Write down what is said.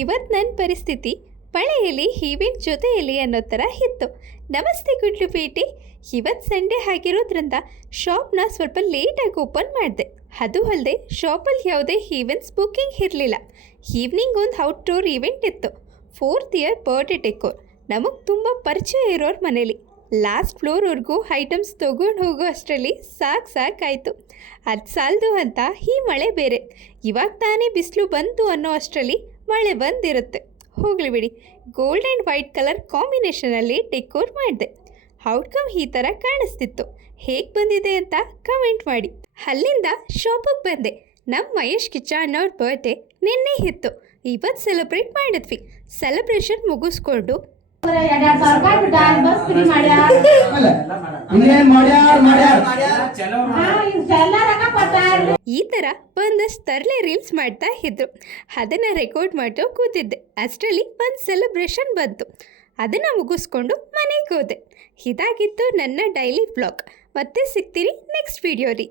ಇವತ್ತು ನನ್ನ ಪರಿಸ್ಥಿತಿ ಮಳೆಯಲ್ಲಿ ಈವೆಂಟ್ ಜೊತೆಯಲ್ಲಿ ಅನ್ನೋ ಥರ ಇತ್ತು. ನಮಸ್ತೆ ಗುಡ್ಲು ಬೇಟಿ. ಇವತ್ತು ಸಂಡೇ ಆಗಿರೋದ್ರಿಂದ ಶಾಪ್ನ ಸ್ವಲ್ಪ ಲೇಟಾಗಿ ಓಪನ್ ಮಾಡಿದೆ. ಅದು ಅಲ್ಲದೆ ಶಾಪಲ್ಲಿ ಯಾವುದೇ ಈವೆಂಟ್ಸ್ ಬುಕ್ಕಿಂಗ್ ಇರಲಿಲ್ಲ. ಈವ್ನಿಂಗ್ ಒಂದು ಔಟ್ಡೋರ್ ಈವೆಂಟ್ ಇತ್ತು. 4th year birthday decor. ನಮಗೆ ತುಂಬ ಪರಿಚಯ ಇರೋರ ಮನೇಲಿ. ಲಾಸ್ಟ್ ಫ್ಲೋರ್ವರೆಗೂ ಐಟಮ್ಸ್ ತೊಗೊಂಡು ಹೋಗೋ ಅಷ್ಟರಲ್ಲಿ ಸಾಕಾಯಿತು. ಅದು ಸಾಲದು ಅಂತ ಈ ಮಳೆ ಬೇರೆ. ಇವಾಗ ತಾನೇ ಬಿಸಿಲು ಬಂತು ಅನ್ನೋ ಅಷ್ಟರಲ್ಲಿ ಮಳೆ ಬಂದಿರುತ್ತೆ. ಹೋಗಲಿ ಬಿಡಿ. ಗೋಲ್ಡ್ ಆ್ಯಂಡ್ ವೈಟ್ ಕಲರ್ ಕಾಂಬಿನೇಷನಲ್ಲಿ ಡೆಕೋರ್ ಮಾಡಿದೆ. ಔಟ್ಕಮ್ ಈ ಥರ ಕಾಣಿಸ್ತಿತ್ತು. ಹೇಗೆ ಬಂದಿದೆ ಅಂತ ಕಮೆಂಟ್ ಮಾಡಿ. ಅಲ್ಲಿಂದ ಶಾಪಿಗೆ ಬಂದೆ. ನಮ್ಮ ಮಹೇಶ್ ಕಿಚ್ಚ ಅನ್ನೋರ ಬರ್ಡೇ ನಿನ್ನೆ ಇತ್ತು. ಇವತ್ತು ಸೆಲೆಬ್ರೇಟ್ ಮಾಡಿದ್ವಿ. ಸೆಲೆಬ್ರೇಷನ್ ಮುಗಿಸ್ಕೊಂಡು ಈ ಥರ ಒಂದಷ್ಟು ತರಲೆ ರೀಲ್ಸ್ ಮಾಡ್ತಾ ಇದ್ರು. ಅದನ್ನು ರೆಕಾರ್ಡ್ ಮಾಡೋ ಕೂತಿದ್ದೆ. ಅಷ್ಟರಲ್ಲಿ ಒಂದು ಸೆಲೆಬ್ರೇಷನ್ ಬಂತು. ಅದನ್ನು ಮುಗಿಸ್ಕೊಂಡು ಮನೆಗೆ ಹೋದೆ. ಇದಾಗಿತ್ತು ನನ್ನ ಡೈಲಿ ವ್ಲಾಗ್. ಮತ್ತೆ ಸಿಗ್ತೀನಿ ನೆಕ್ಸ್ಟ್ ವಿಡಿಯೋ ರೀ.